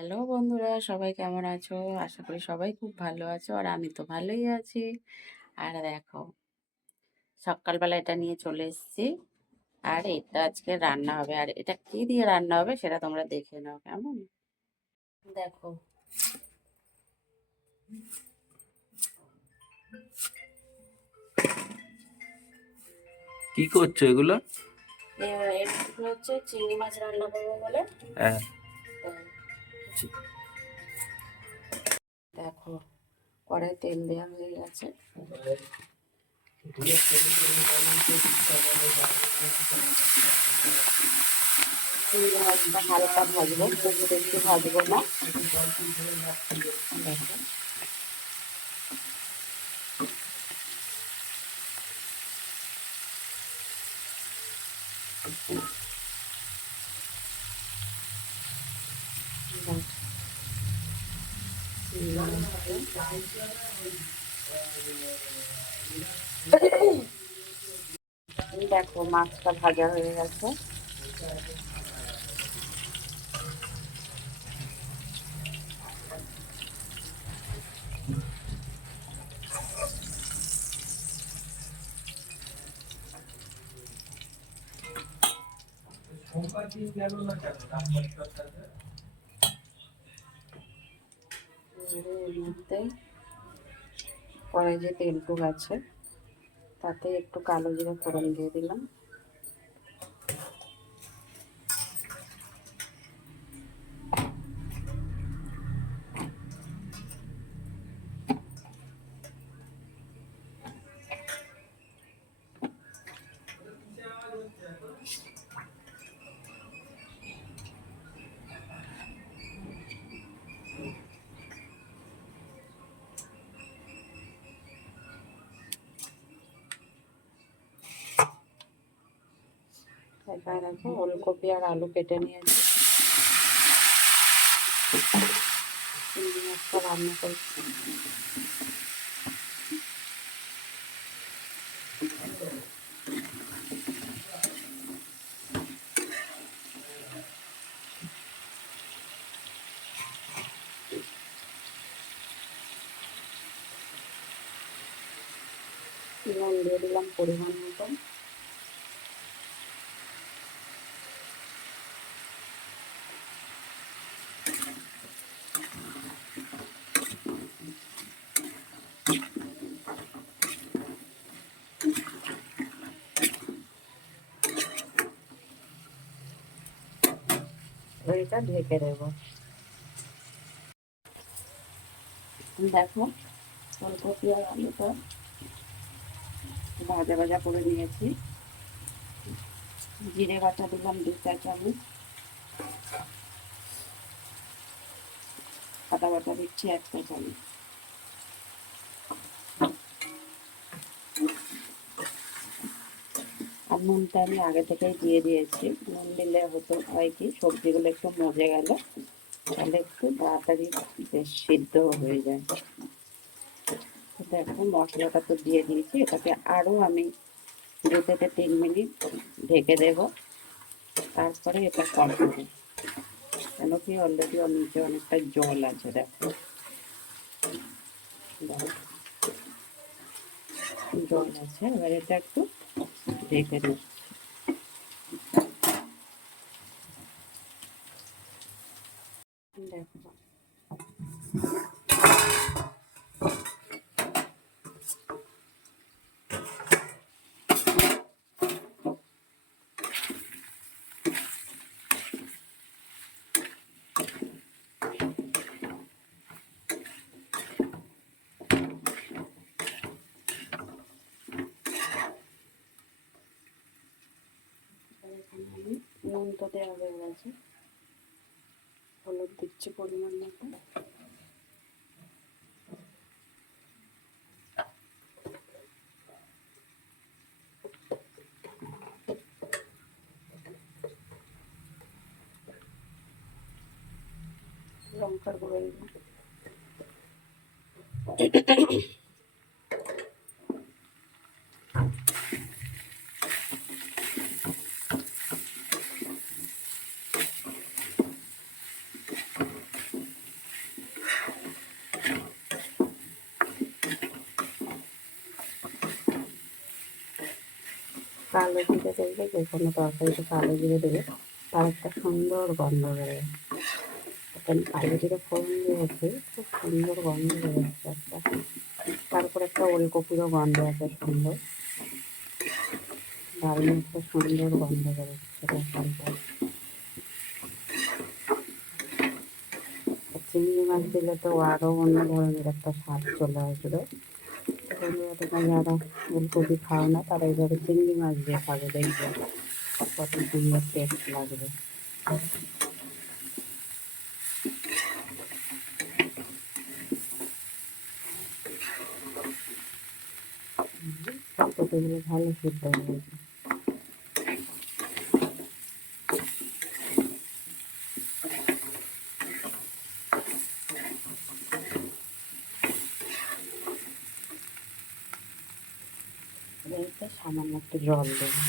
Hello বন্ধুরা, সবাই কেমন আছো? আশা করি সবাই খুব ভালো আছো। আর আমি তো ভালোই আছি। আর দেখো, সকালবেলা এটা নিয়ে চলে এসেছি। আর এটা আজকে রান্না হবে। আর এটা কি দিয়ে রান্না হবে সেটা তোমরা দেখে নাও, কেমন? দেখো, কি করছো এগুলো? এগুলো হচ্ছে চিংড়ি মাছ রান্না করবো বলে। হ্যাঁ। তো দেখো, কড়াই তেল দেওয়া হয়ে গেছে। চিংড়ি মাছটা হালকা ভাজবো, খুব বেশি ভাজবো না। দেখো, দেখো মাছটা ভাজা হয়ে গেছে। এর মধ্যে কড়াই যে তেলটুক আছে তাতে একটু কালো জিরে ফোড়ন দিয়ে দিলাম। এখানে দেখো ওলকপি আর আলু কেটে নিয়েছি। চিংড়ি মাছটা রান্না করছি। নুন দিয়ে দিলাম পরিমাণ মতন। এটা ঢেকে দেবো। দেখো, ওলকপি আর আলুটা ভাজা ভাজা করে নিয়েছি। জিরে বাটা দিলাম 2 চা চামচ, আদা বাটা দিচ্ছি 1 চা চামচ। আর নুনটা আমি আগে থেকেই দিয়ে দিয়েছি। নুন দিলে হতো হয় কি, সবজিগুলো একটু মজে গেল, তাহলে একটু তাড়াতাড়ি বেশ সিদ্ধ হয়ে যায়। দেখো মশলাটা তো দিয়ে দিয়েছি, এটাকে আরও আমি 2 থেকে 3 মিনিট ঢেকে দেব। তারপরে এটা কষাবো, কেন কি অলরেডি ওর নিচে অনেকটা জল আছে। দেখো জল আছে, এবার এটা একটু ঢেকে দিচ্ছি। দেখো নুন তো দেওয়া হয়ে গেছে, হলুদ দিচ্ছি পরিমাণ মতো। লঙ্কার গুঁড়ো দিলাম। কালো জিরে দেখবে, যে কোনো তরকারিতে কালো জিরে দেবে, তার একটা সুন্দর গন্ধ বেরোয়। এখানে কালো জিরে ফোড়ন দিয়েছি, খুব সুন্দর গন্ধ বেরোচ্ছে একটা। তারপর একটা ওলকপিরও গন্ধ আছে সুন্দর, দারুণ একটা সুন্দর গন্ধ বেরোচ্ছে তরকারিটা। চিংড়ি মাছ দিলে তো আরও অন্য ধরনের একটা স্বাদ চলে আসবে। বন্ধুরা, তোমরা যারা ফুলকপি খাও না তারা এইভাবে চিংড়ি মাছ দিয়ে খাবে, দেখবে কত সুন্দর টেস্ট লাগবে। ফুলকপিগুলো ভালো সিদ্ধ হয়েছে। এতে সামান্য একটু জল দেবো।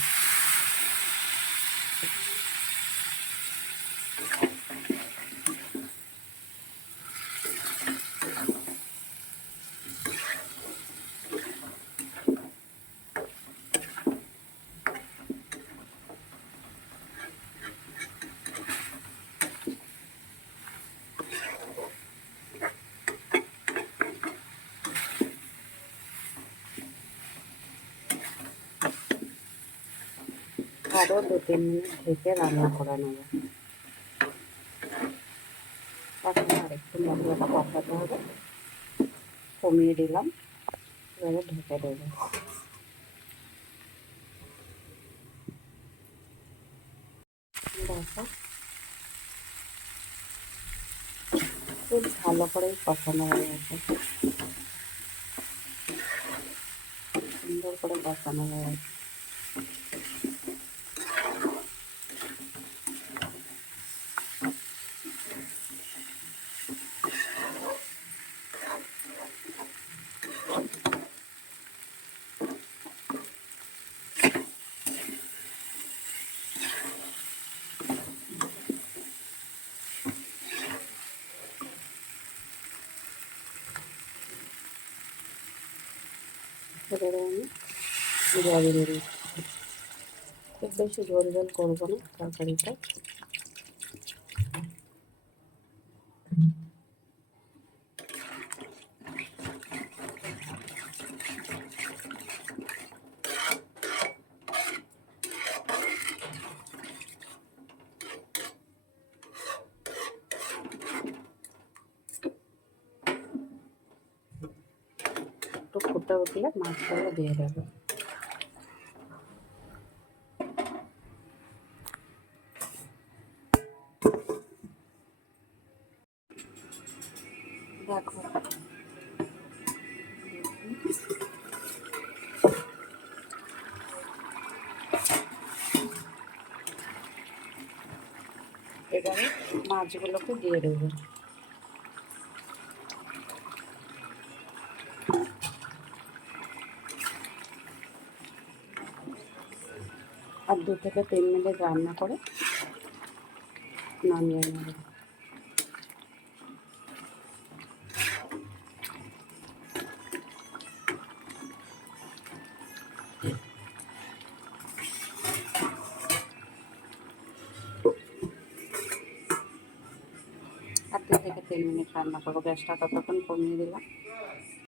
আরও 2-3 মিনিট ঢেকে রান্না করে নেবো। এখন আর একটু মশলাটা কষাতে হবে, কমিয়ে দিলাম, এবারে ঢেকে দেবো। দেখো, খুব ভালো করেই কষানো হয়ে গেছে, সুন্দর করে কষানো হয়ে গেছে। এবারে আমি জল দিয়ে দিচ্ছি। খুব বেশি ঝোল ঝোল করবো না তরকারিটা। একটু ফুটে উঠলে মাছগুলো দিয়ে দেবো। দেখো, এবারে মাছগুলোকে দিয়ে দেবো। আর 2 থেকে 3 মিনিট রান্না করে নামিয়ে নেব। আর 2 থেকে 3 মিনিট রান্না করবো, গ্যাসটা ততক্ষণ কমিয়ে দিলাম।